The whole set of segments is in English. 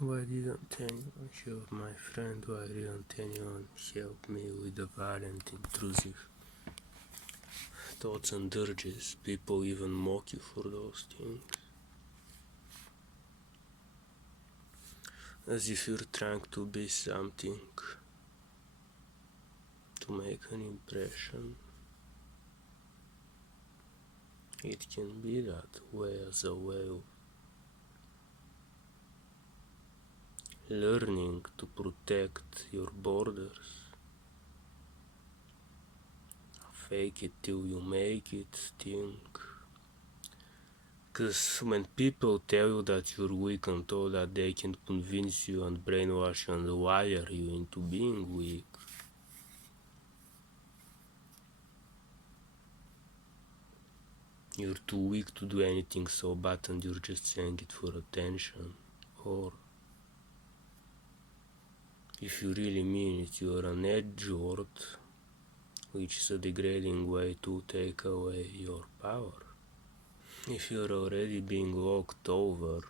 Why didn't anyone help my friend? Why didn't anyone help me with the violent, intrusive thoughts and urges? People even mock you for those things. As if you're trying to be something, to make an impression. It can be that way as a way of learning to protect your borders. Fake it till you make it think. Because when people tell you that you're weak and all that, they can convince you and brainwash you and wire you into being weak. You're too weak to do anything so bad and you're just saying it for attention. Or if you really mean it, you're an edgelord, which is a degrading way to take away your power. If you're already being walked over, of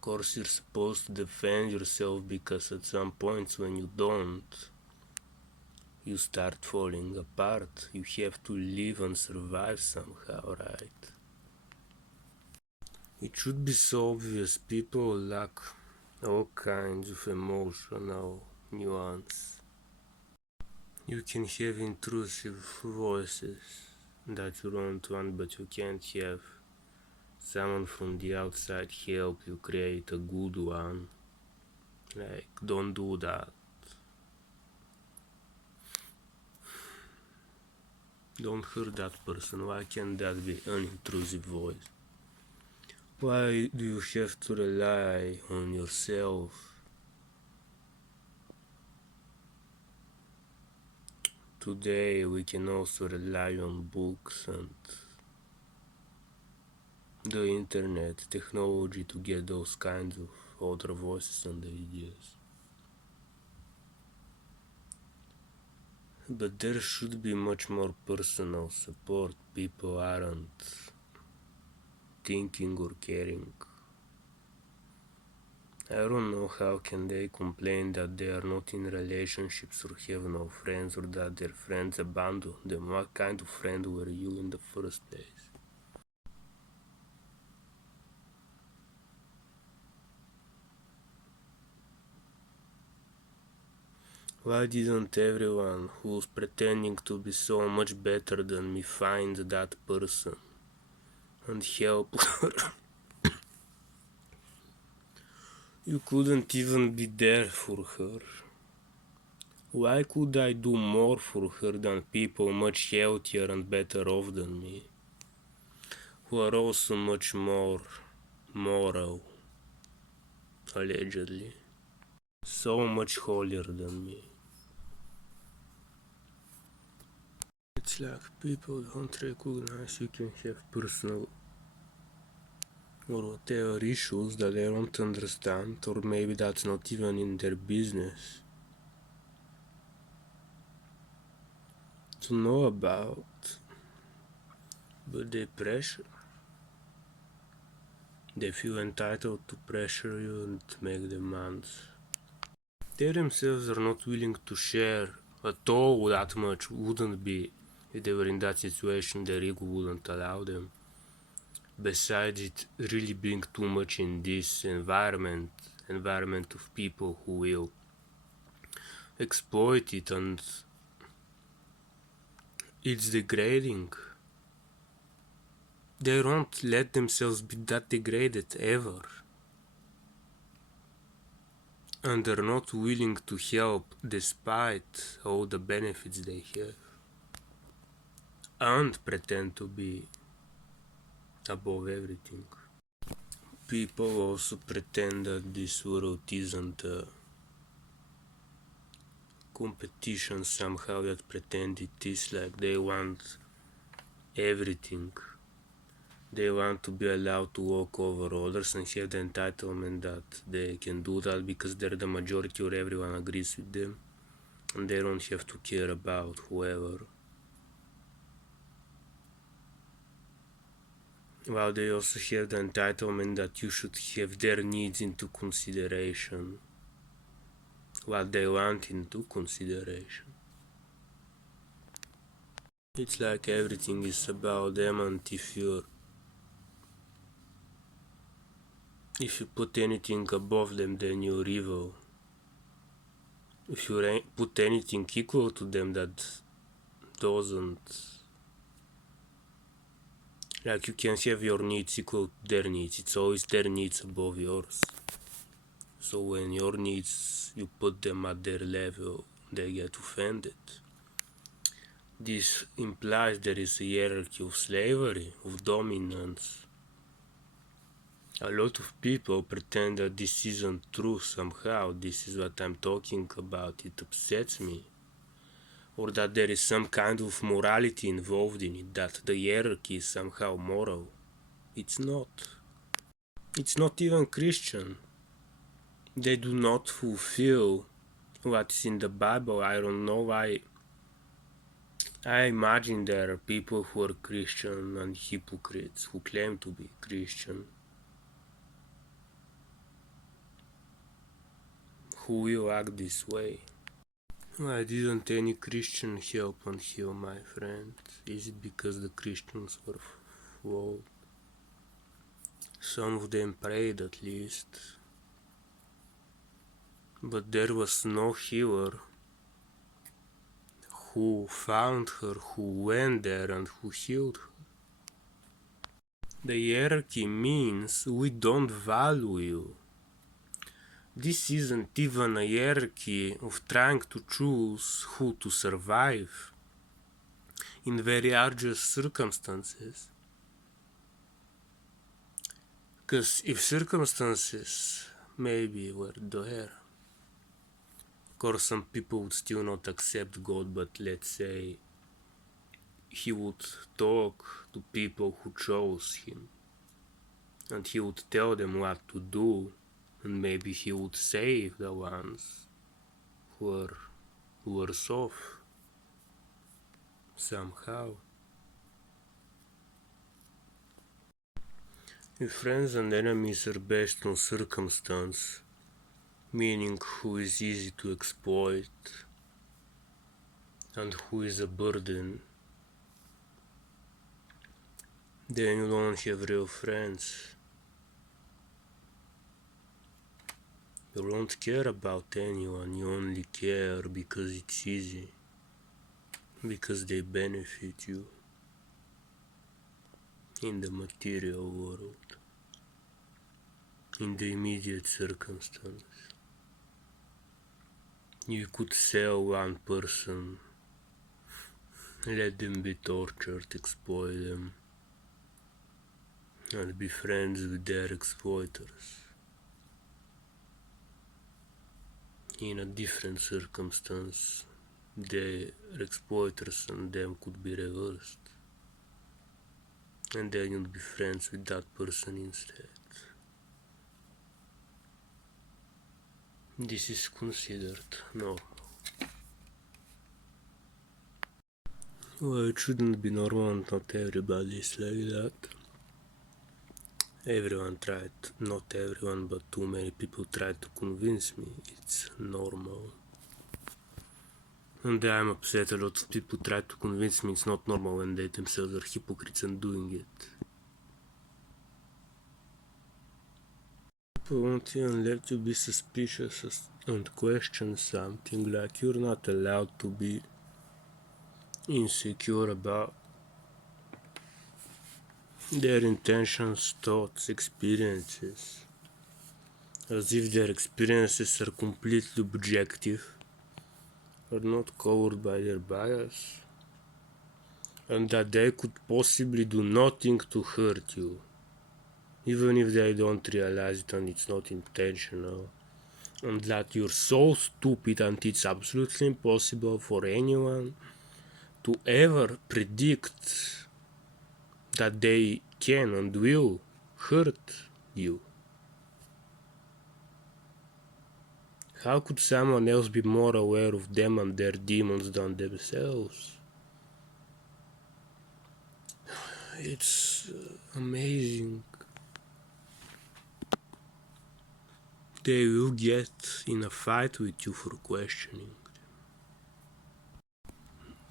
course you're supposed to defend yourself, because at some points when you don't, you start falling apart. You have to live and survive somehow, right? It should be so obvious. People lack all kinds of emotional nuance. You can have intrusive voices that you don't want, but you can't have someone from the outside help you create a good one. Like, don't do that. Don't hurt that person. Why can't that be an intrusive voice? Why do you have to rely on yourself? Today we can also rely on books and the internet, technology to get those kinds of other voices and ideas. But there should be much more personal support. People aren't thinking or caring. I don't know how can they complain that they are not in relationships or have no friends, or that their friends abandon them. What kind of friend were you in the first place? Why didn't everyone who's pretending to be so much better than me find that person and help her? You couldn't even be there for her. Why could I do more for her than people much healthier and better off than me, who are also much more moral, allegedly, so much holier than me? It's like people don't recognize you can have personal or whatever issues that they don't understand, or maybe that's not even in their business to know about, but they pressure. They feel entitled to pressure you and make demands. They themselves are not willing to share at all. That much wouldn't be. If they were in that situation, their ego wouldn't allow them. Besides it really being too much in this environment of people who will exploit it, and it's degrading. They don't let themselves be that degraded ever. And they're not willing to help despite all the benefits they have. And pretend to be above everything. People also pretend that this world isn't a competition somehow, that pretend it is. Like, they want everything. They want to be allowed to walk over others and have the entitlement that they can do that because they're the majority or everyone agrees with them, and they don't have to care about whoever. while they also have the entitlement that you should have their needs into consideration, what they want into consideration. It's like everything is about them, and if you put anything above them, then you're evil. If you put anything equal to them that doesn't, like, you can have your needs equal to their needs, it's always their needs above yours. So when your needs, you put them at their level, they get offended. This implies there is a hierarchy of slavery, of dominance. A lot of people pretend that this isn't true somehow. This is what I'm talking about. It upsets me. Or that there is some kind of morality involved in it, that the hierarchy is somehow moral. It's not. It's not even Christian. They do not fulfill what's in the Bible. I don't know why. I imagine there are people who are Christian and hypocrites who claim to be Christian, who will act this way. Why didn't any Christian help and heal my friend? Is it because the Christians were flawed? Some of them prayed at least, but there was no healer who found her, who went there and who healed her. The hierarchy means we don't value you. This isn't even a hierarchy of trying to choose who to survive in very arduous circumstances. Because if circumstances maybe were there, of course some people would still not accept God, but let's say he would talk to people who chose him, and he would tell them what to do, and maybe he would save the ones who are worse off somehow. If friends and enemies are based on circumstance, meaning who is easy to exploit and who is a burden, then you don't have real friends. You don't care about anyone, you only care because it's easy, because they benefit you in the material world, in the immediate circumstance. You could sell one person, let them be tortured, exploit them, and be friends with their exploiters. In a different circumstance, the exploiters and them could be reversed, and then you'd be friends with that person instead. This is considered normal. Well, it shouldn't be normal, and not everybody is like that. Everyone tried, not everyone, but too many people tried to convince me it's normal. And I'm upset a lot of people try to convince me it's not normal when they themselves are hypocrites and doing it. People won't even let you be suspicious and question something, like you're not allowed to be insecure about their intentions, thoughts, experiences, as if their experiences are completely objective, are not covered by their bias, and that they could possibly do nothing to hurt you, even if they don't realize it and it's not intentional, and that you're so stupid and it's absolutely impossible for anyone to ever predict that they can and will hurt you. How could someone else be more aware of them and their demons than themselves? It's amazing. They will get in a fight with you for questioning.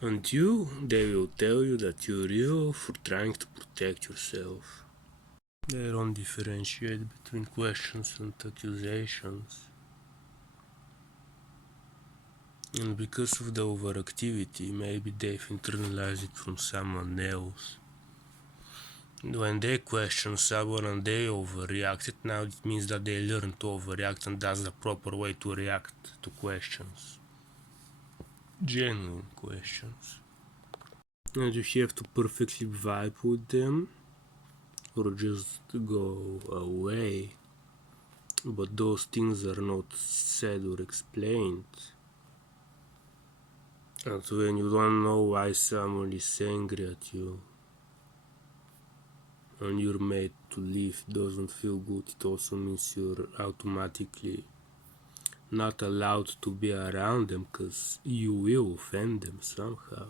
And they will tell you that you're evil for trying to protect yourself. They don't differentiate between questions and accusations. And because of the overactivity, maybe they've internalized it from someone else. When they question someone and they overreact, it now it means that they learn to overreact, and that's the proper way to react to questions. Genuine questions. And you have to perfectly vibe with them or just go away. But those things are not said or explained. And when you don't know why someone is angry at you and you're made to leave doesn't feel good, it also means you're automatically not allowed to be around them because you will offend them somehow.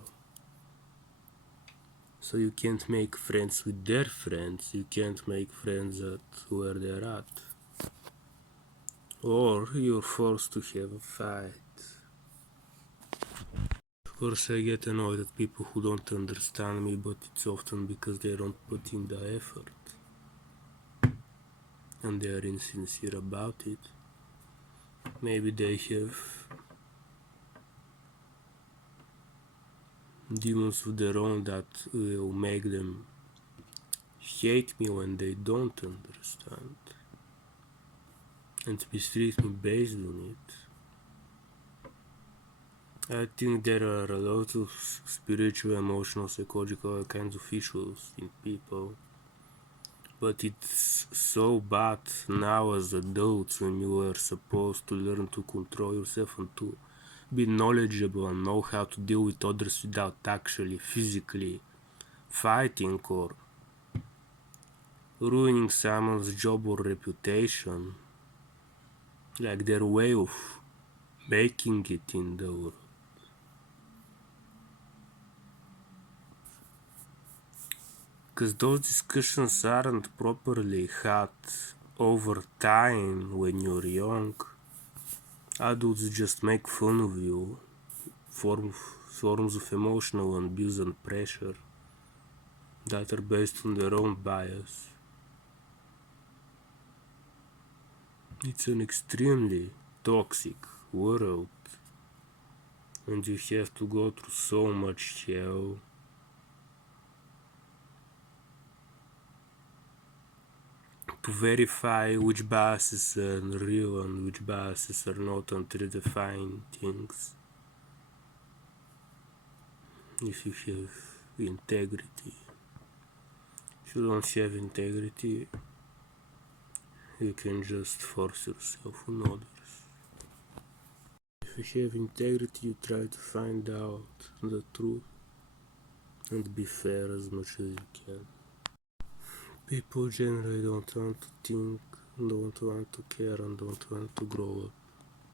So you can't make friends with their friends, you can't make friends at where they're at. Or you're forced to have a fight. Of course, I get annoyed at people who don't understand me, but it's often because they don't put in the effort. And they are insincere about it. Maybe they have demons of their own that will make them hate me when they don't understand and mistreat me based on it. I think there are a lot of spiritual, emotional, psychological kinds of issues in people, but it's so bad now as adults when you are supposed to learn to control yourself and to be knowledgeable and know how to deal with others without actually physically fighting or ruining someone's job or reputation, like their way of making it in the world. Because those discussions aren't properly had over time when you're young. Adults just make fun of you, forms of emotional abuse and pressure that are based on their own bias. It's an extremely toxic world, and you have to go through so much hell to verify which biases are real and which biases are not, and redefine things. If you have integrity. If you don't have integrity, you can just force yourself on others. If you have integrity, you try to find out the truth and be fair as much as you can. People generally don't want to think, don't want to care, and don't want to grow up.